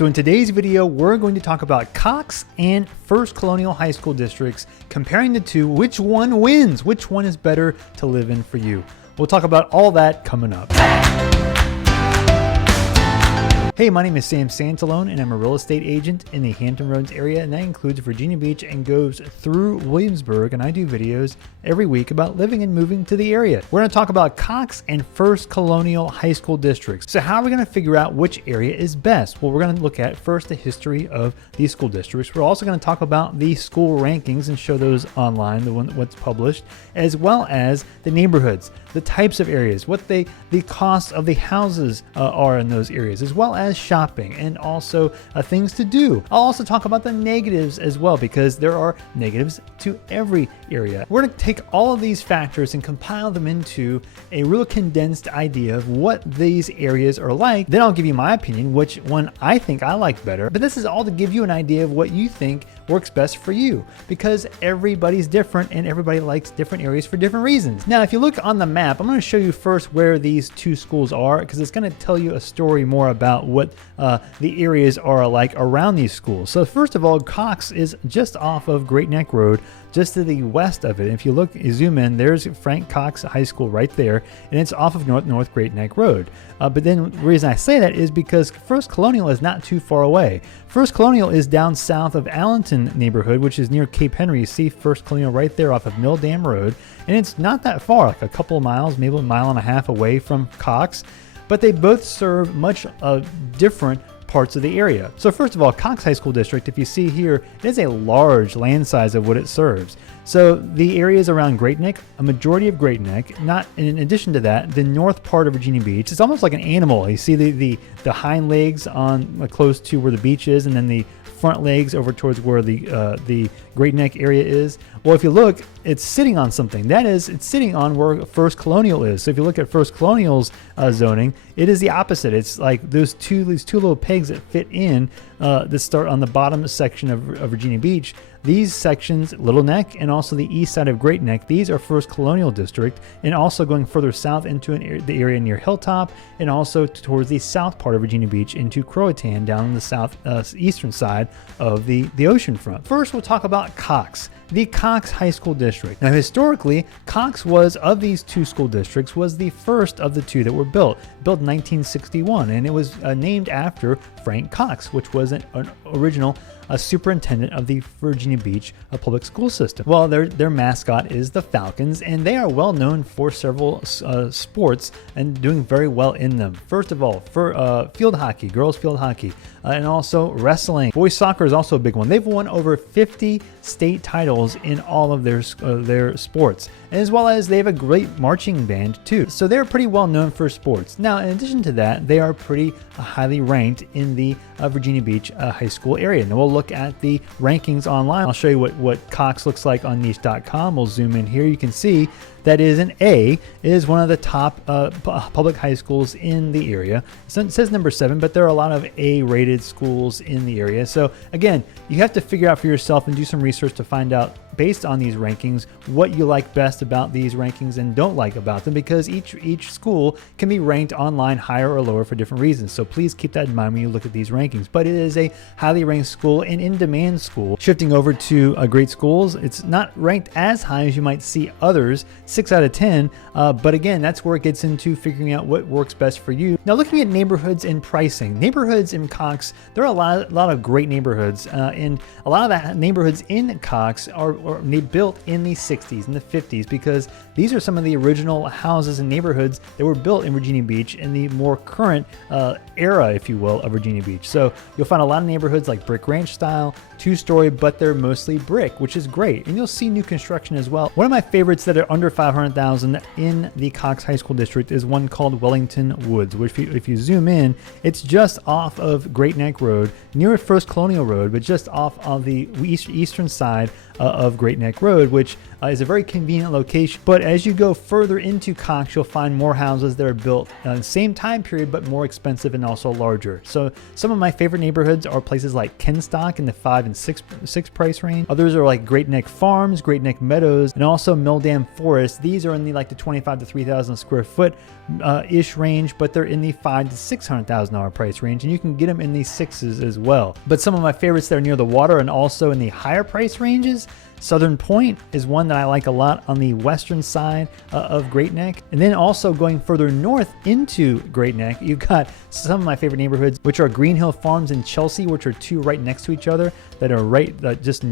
So in today's video, we're going to talk about Cox and First Colonial High School districts, comparing the two, which one wins, which one is better to live in for you. We'll talk about all that coming up. Hey, my name is Sam Santalone, and I'm a real estate agent in the Hampton Roads area, and that includes Virginia Beach and goes through Williamsburg, and I do videos every week about living and moving to the area. We're going to talk about Cox and First Colonial High School districts. So how are we going to figure out which area is best? Well, we're going to look at first the history of these school districts. We're also going to talk about the school rankings and show those online, what's published, as well as the neighborhoods, the types of areas, what the costs of the houses are in those areas, as well as shopping and also things to do. I'll also talk about the negatives as well, because there are negatives to every area. We're going to take all of these factors and compile them into a real condensed idea of what these areas are like. Then I'll give you my opinion, which one I think I like better. But this is all to give you an idea of what you think works best for you, because everybody's different and everybody likes different areas for different reasons. Now, if you look on the map, I'm going to show you first where these two schools are, because it's going to tell you a story more about what the areas are like around these schools. So first of all, Cox is just off of Great Neck Road, just to the west of it. If you look, you zoom in, there's Frank Cox High School right there, and it's off of North Great Neck Road. But then the reason I say that is because First Colonial is not too far away. First Colonial is down south of Allenton neighborhood, which is near Cape Henry. You see First Colonial right there off of Mill Dam Road, and it's not that far, like a couple of miles, maybe a mile and a half away from Cox, but they both serve much different parts of the area. So first of all, Cox High School District, if you see here, it is a large land size of what it serves. So the areas around Great Neck, a majority of Great Neck, not in addition to that, the north part of Virginia Beach, it's almost like an animal. You see the hind legs on close to where the beach is, and then the front legs over towards where the Great Neck area is. Well, if you look, it's sitting on something. That is, it's sitting on where First Colonial is. So if you look at First Colonial's zoning, it is the opposite. It's like these two little pegs that fit in that start on the bottom section of Virginia Beach. These sections, Little Neck and also the east side of Great Neck, these are First Colonial District, and also going further south into the area near Hilltop, and also towards the south part of Virginia Beach into Croatan down the south eastern side of the ocean front. First, we'll talk about Cox, the Cox High School District. Now, historically, Cox was, of these two school districts, was the first of the two that were built in 1961, and it was named after Frank Cox, which was an original superintendent of the Virginia Beach public school system. Well, their mascot is the Falcons, and they are well known for several sports and doing very well in them. First of all, for field hockey, girls field hockey, and also wrestling. Boys soccer is also a big one. They've won over 50 state titles in all of their sports, as well as they have a great marching band too. So they're pretty well known for sports. Now, in addition to that, they are pretty highly ranked in the Virginia Beach high school area. Now we'll look at the rankings online. I'll show you what Cox looks like on niche.com. We'll zoom in here. You can see that is an A, is one of the top public high schools in the area. So it says number 7, but there are a lot of A-rated schools in the area. So again, you have to figure out for yourself and do some research to find out, based on these rankings, what you like best about these rankings and don't like about them, because each school can be ranked online higher or lower for different reasons. So please keep that in mind when you look at these rankings. But it is a highly ranked school and in-demand school. Shifting over to great schools, it's not ranked as high as you might see others, 6 out of 10, but again, that's where it gets into figuring out what works best for you. Now, looking at neighborhoods and pricing, neighborhoods in Cox, there are a lot of great neighborhoods, and a lot of that neighborhoods in Cox are built in the 60s and the 50s, because these are some of the original houses and neighborhoods that were built in Virginia Beach in the more current era, if you will, of Virginia Beach. So you'll find a lot of neighborhoods like brick ranch style, 2-story, but they're mostly brick, which is great. And you'll see new construction as well. One of my favorites that are under 500,000 in the Cox High School District is one called Wellington Woods, which if you zoom in, it's just off of Great Neck Road, near First Colonial Road, but just off of the eastern side of of Great Neck Road, which is a very convenient location. But as you go further into Cox, you'll find more houses that are built in the same time period, but more expensive and also larger. So some of my favorite neighborhoods are places like Kenstock in the 5 and 6 price range. Others are like Great Neck Farms, Great Neck Meadows, and also Mill Dam Forest. These are in the 25 to 3,000 square foot ish range, but they're in the $500,000 to $600,000 price range, and you can get them in the 6s as well. But some of my favorites that are near the water and also in the higher price ranges, Southern Point is one that I like a lot on the western side of Great Neck. And then also going further north into Great Neck, you've got some of my favorite neighborhoods, which are Green Hill Farms and Chelsea, which are two right next to each other that are right just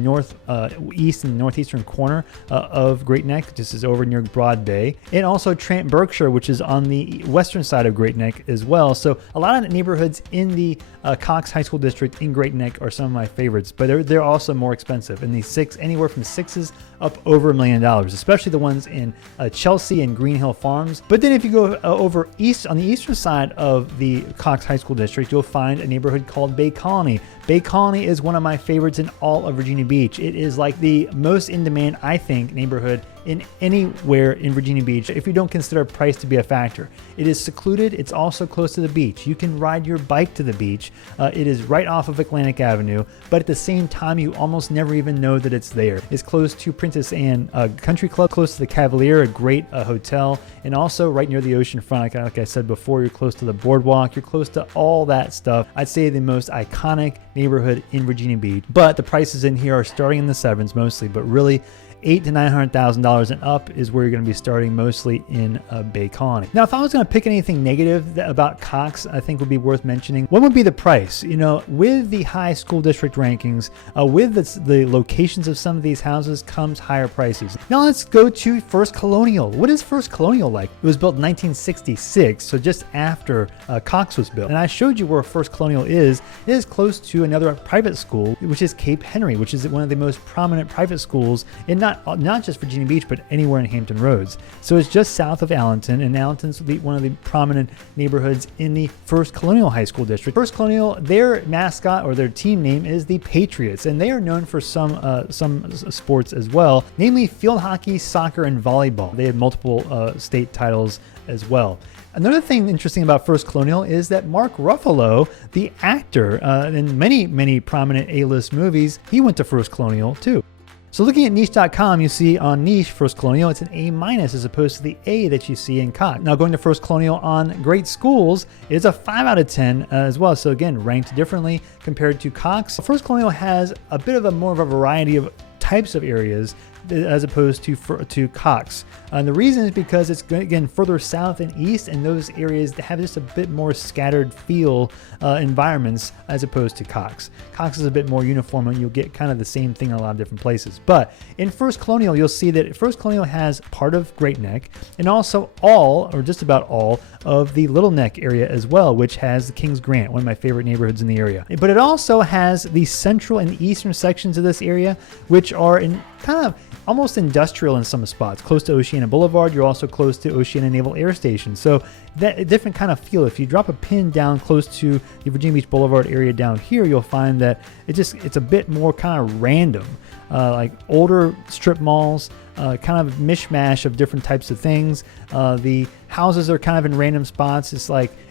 east and northeastern corner of Great Neck. This is over near Broad Bay. And also Trent, Berkshire, which is on the western side of Great Neck as well. So a lot of neighborhoods in the Cox High School District in Great Neck are some of my favorites, but they're also more expensive. In the anywhere from 6s up over $1 million, especially the ones in Chelsea and Green Hill Farms. But then if you go over east on the eastern side of the Cox High School District, you'll find a neighborhood called Bay Colony. Bay Colony is one of my favorites in all of Virginia Beach. It is like the most in demand, I think, neighborhood in anywhere in Virginia Beach, if you don't consider price to be a factor. It is secluded. It's also close to the beach. You can ride your bike to the beach. It is right off of Atlantic Avenue, but at the same time, you almost never even know that it's there. It's close to Princess Anne Country Club, close to the Cavalier, a great hotel, and also right near the ocean front. Like I said before, you're close to the boardwalk. You're close to all that stuff. I'd say the most iconic neighborhood in Virginia Beach, but the prices in here are starting in the 7s mostly, but really $800,000 to $900,000 and up is where you're going to be starting mostly in Bay Colony. Now, if I was going to pick anything negative about Cox, I think would be worth mentioning, one would be the price. You know, with the high school district rankings, with the locations of some of these houses comes higher prices. Now let's go to First Colonial. What is First Colonial like? It was built in 1966, so just after Cox was built. And I showed you where First Colonial is. It is close to another private school, which is Cape Henry, which is one of the most prominent private schools in not just Virginia Beach, but anywhere in Hampton Roads. So it's just south of Allenton, and Allenton's one of the prominent neighborhoods in the First Colonial High School District. First Colonial, their mascot or their team name is the Patriots, and they are known for some sports as well, namely field hockey, soccer, and volleyball. They have multiple state titles as well. Another thing interesting about First Colonial is that Mark Ruffalo, the actor in many prominent A-list movies, he went to First Colonial too. So looking at niche.com, you see on niche First Colonial, it's an A- as opposed to the A that you see in Cox. Now going to First Colonial on great schools, it's a 5 out of 10 as well. So again, ranked differently compared to Cox. First Colonial has a bit of more of a variety of types of areas as opposed to Cox. And the reason is because it's, again, further south and east, and those areas have just a bit more scattered feel environments as opposed to Cox. Cox is a bit more uniform, and you'll get kind of the same thing in a lot of different places. But in First Colonial, you'll see that First Colonial has part of Great Neck and also all, or just about all, of the Little Neck area as well, which has the Kings Grant, one of my favorite neighborhoods in the area. But it also has the central and eastern sections of this area, which are in kind of almost industrial in some spots. Close to Oceana Boulevard, you're also close to Oceana Naval Air Station. So that a different kind of feel. If you drop a pin down close to the Virginia Beach Boulevard area down here, you'll find that it's a bit more kind of random. Like older strip malls, kind of mishmash of different types of things. The houses are kind of in random spots. It's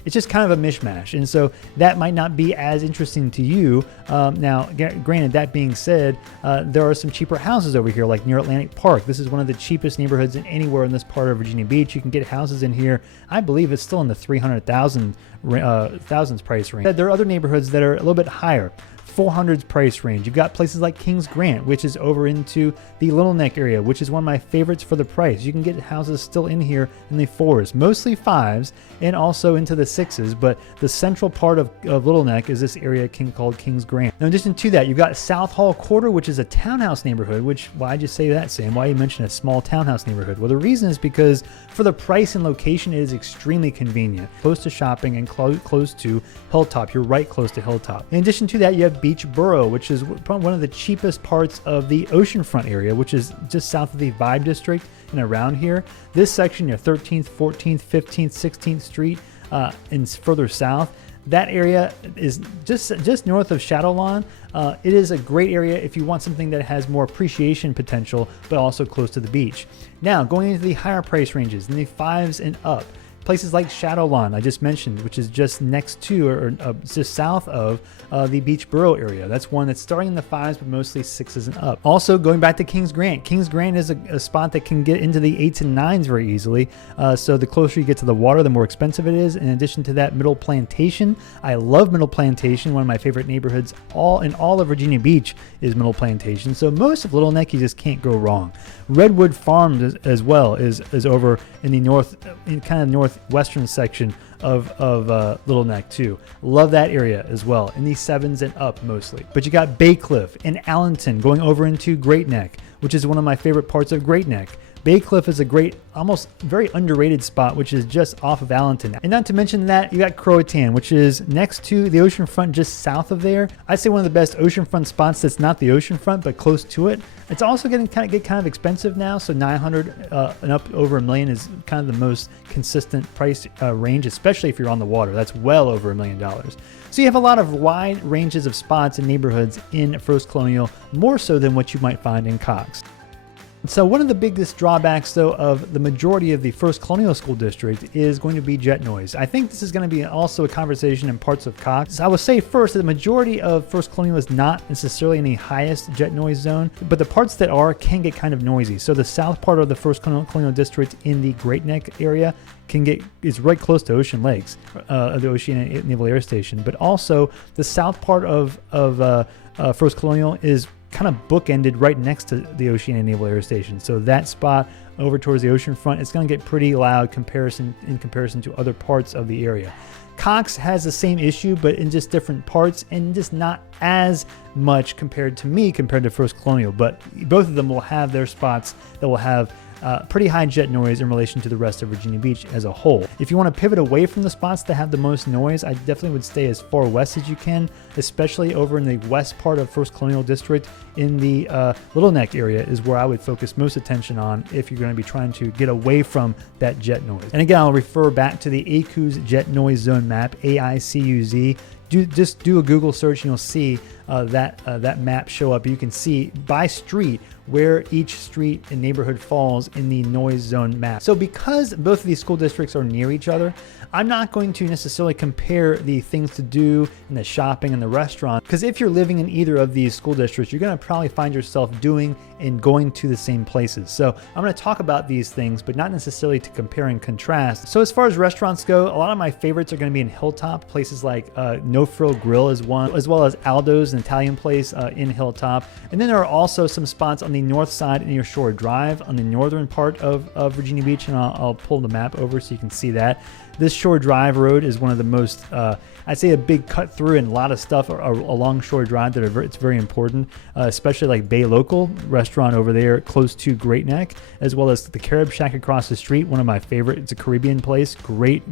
just kind of a mishmash. And so that might not be as interesting to you. Now, granted, that being said, there are some cheaper houses over here, like near Atlantic Park. This is one of the cheapest neighborhoods in anywhere in this part of Virginia Beach. You can get houses in here, I believe it's still in the $300,000 price range. There are other neighborhoods that are a little bit higher. 400s price range. You've got places like Kings Grant, which is over into the Little Neck area, which is one of my favorites for the price. You can get houses still in here in the 4s, mostly 5s, and also into the 6s, but the central part of Little Neck is this area called Kings Grant. Now, in addition to that, you've got South Hall Quarter, which is a townhouse neighborhood, which, why'd you say that, Sam? Why you mention a small townhouse neighborhood? Well, the reason is because for the price and location, it is extremely convenient. Close to shopping and close to Hilltop. You're right close to Hilltop. In addition to that, you have Beach Borough, which is one of the cheapest parts of the oceanfront area, which is just south of the Vibe District and around here. This section, 13th, 14th, 15th, 16th Street, and further south, That area is just north of Shadowlawn. It is a great area if you want something that has more appreciation potential, but also close to the beach. Now, going into the higher price ranges, in the 5s and up, places like Shadowlawn, I just mentioned, which is just next to or just south of the Beach Borough area. That's one that's starting in the 5s, but mostly 6s and up. Also, going back to Kings Grant. Kings Grant is a spot that can get into the 8s and 9s very easily. So the closer you get to the water, the more expensive it is. In addition to that, Middle Plantation. I love Middle Plantation. One of my favorite neighborhoods in all of Virginia Beach is Middle Plantation. So most of Little Neck, you just can't go wrong. Redwood Farms as well is over in the kind of northwestern section of Little Neck too. Love that area as well, in the 7s and up mostly. But you got Bay Cliff and Allenton going over into Great Neck, which is one of my favorite parts of Great Neck. Bay Cliff is a great, almost very underrated spot, which is just off of Allenton. And not to mention that, you got Croatan, which is next to the oceanfront, just south of there. I'd say one of the best oceanfront spots that's not the oceanfront, but close to it. It's also getting kind of expensive now, so 900 and up over $1 million is kind of the most consistent price range, especially if you're on the water. That's well over $1 million. So you have a lot of wide ranges of spots and neighborhoods in First Colonial, more so than what you might find in Cox. So one of the biggest drawbacks, though, of the majority of the First Colonial School District is going to be jet noise. I think this is going to be also a conversation in parts of Cox. So I will say first that the majority of First Colonial is not necessarily in the highest jet noise zone, but the parts that are can get kind of noisy. So the south part of the First Colonial District in the Great Neck area is right close to Ocean Lakes, the Oceana Naval Air Station, but also the south part of First Colonial is kind of bookended right next to the Oceana Naval Air Station. So that spot over towards the ocean front, it's going to get pretty loud in comparison to other parts of the area. Cox has the same issue, but in just different parts and just not as much compared to First Colonial. But both of them will have their spots that will have pretty high jet noise in relation to the rest of Virginia Beach as a whole. If you want to pivot away from the spots that have the most noise, I definitely would stay as far west as you can, especially over in the west part of First Colonial District in the Little Neck area is where I would focus most attention on if you're going to be trying to get away from that jet noise. And again, I'll refer back to the AICUZ Jet Noise Zone map, AICUZ. Just do a Google search and you'll see that map show up. You can see by street where each street and neighborhood falls in the noise zone map. So because both of these school districts are near each other, I'm not going to necessarily compare the things to do and the shopping and the restaurant, because if you're living in either of these school districts, you're going to probably find yourself doing and going to the same places. So I'm going to talk about these things, but not necessarily to compare and contrast. So as far as restaurants go, a lot of my favorites are going to be in Hilltop. Places like No Frill Grill is one, as well as Aldo's, an Italian place in Hilltop. And then there are also some spots on the north side near Shore Drive on the northern part of Virginia Beach, and I'll pull the map over so you can see that. This Shore Drive road is one of the most, I'd say, a big cut through, and a lot of stuff along Shore Drive that it's very important, especially like Bay Local restaurant over there close to Great Neck, as well as the Carib Shack across the street, one of my favorite. It's a Caribbean place, great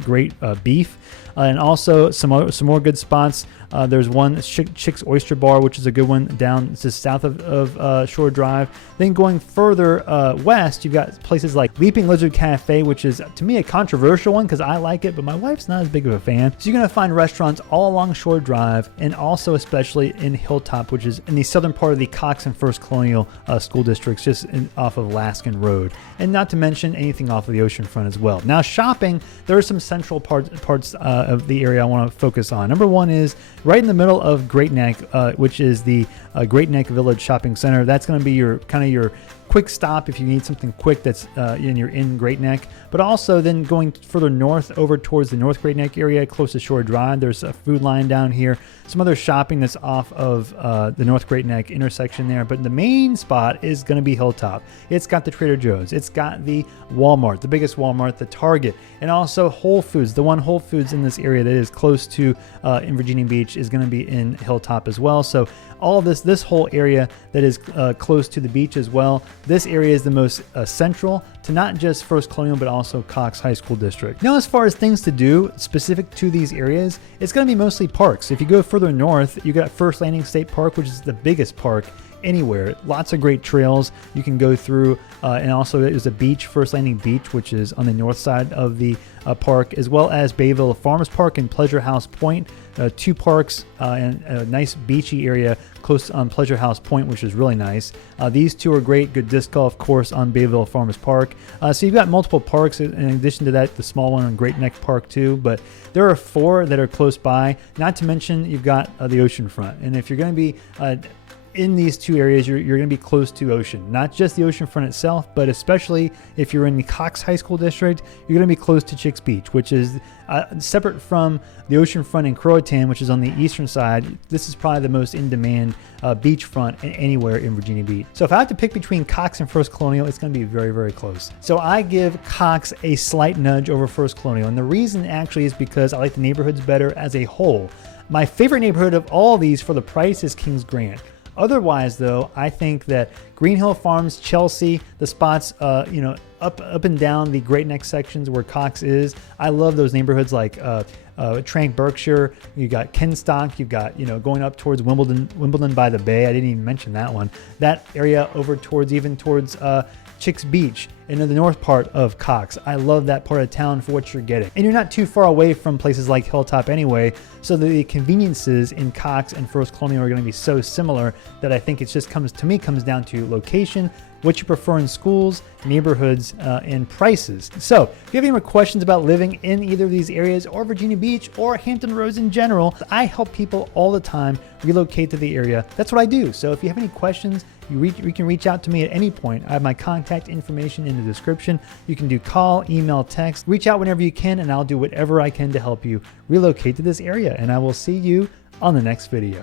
beef, and also some more good spots. There's one Chick's Oyster Bar, which is a good one down just south of Shore Drive. Then going further west, you've got places like Leaping Lizard Cafe, which is to me a controversial one because I like it, but my wife's not as big of a fan. So you're going to find restaurants all along Shore Drive, and also especially in Hilltop, which is in the southern part of the Cox and First Colonial school districts, just off of Laskin Road, and not to mention anything off of the ocean front as well. Now shopping, there are some central parts of the area I want to focus on. Number one is right in the middle of Great Neck, which is the Great Neck Village Shopping Center. That's going to be your quick stop if you need something quick that's you're in Great Neck. But also then going further north over towards the North Great Neck area close to Shore Drive, there's a Food Line down here, some other shopping that's off of the North Great Neck intersection there. But the main spot is going to be Hilltop. It's got the Trader Joe's, it's got the Walmart, the biggest Walmart, the Target, and also Whole Foods. The one Whole Foods in this area that is close to in Virginia Beach is going to be in Hilltop as well. So all of this whole area that is close to the beach as well. This area is the most central to not just First Colonial, but also Cox High School District. Now, as far as things to do specific to these areas, it's going to be mostly parks. If you go further north, you got First Landing State Park, which is the biggest park anywhere. Lots of great trails you can go through, and also there's a beach, First Landing Beach, which is on the north side of the park, as well as Bayville Farmers Park and Pleasure House Point. Two parks and a nice beachy area close on Pleasure House Point, which is really nice. These two are great. Good disc golf course on Bayville Farmers Park. So you've got multiple parks. In addition to that, the small one on Great Neck Park too. But there are 4 that are close by. Not to mention you've got the oceanfront. And if you're going to be in these 2 areas, you're going to be close to ocean. Not just the oceanfront itself, but especially if you're in the Cox High School District, you're going to be close to Chicks Beach, which is separate from the oceanfront in Croatan, which is on the eastern side. This is probably the most in-demand beachfront anywhere in Virginia Beach. So if I have to pick between Cox and First Colonial, it's going to be very, very close. So I give Cox a slight nudge over First Colonial. And the reason actually is because I like the neighborhoods better as a whole. My favorite neighborhood of all these for the price is Kings Grant. Otherwise, though, I think that Green Hill Farms, Chelsea, the spots, up and down the Great Neck sections where Cox is. I love those neighborhoods like Trank, Berkshire. You got Kenstock. You've got going up towards Wimbledon by the Bay. I didn't even mention that one. That area over towards Chicks Beach in the north part of Cox. I love that part of town for what you're getting. And you're not too far away from places like Hilltop anyway, so the conveniences in Cox and First Colonial are going to be so similar that I think it just comes down to location, what you prefer in schools, neighborhoods, and prices. So if you have any more questions about living in either of these areas or Virginia Beach or Hampton Roads in general, I help people all the time relocate to the area. That's what I do. So if you have any questions, you can reach out to me at any point. I have my contact information in the description. You can do call, email, text. Reach out whenever you can, and I'll do whatever I can to help you relocate to this area. And I will see you on the next video.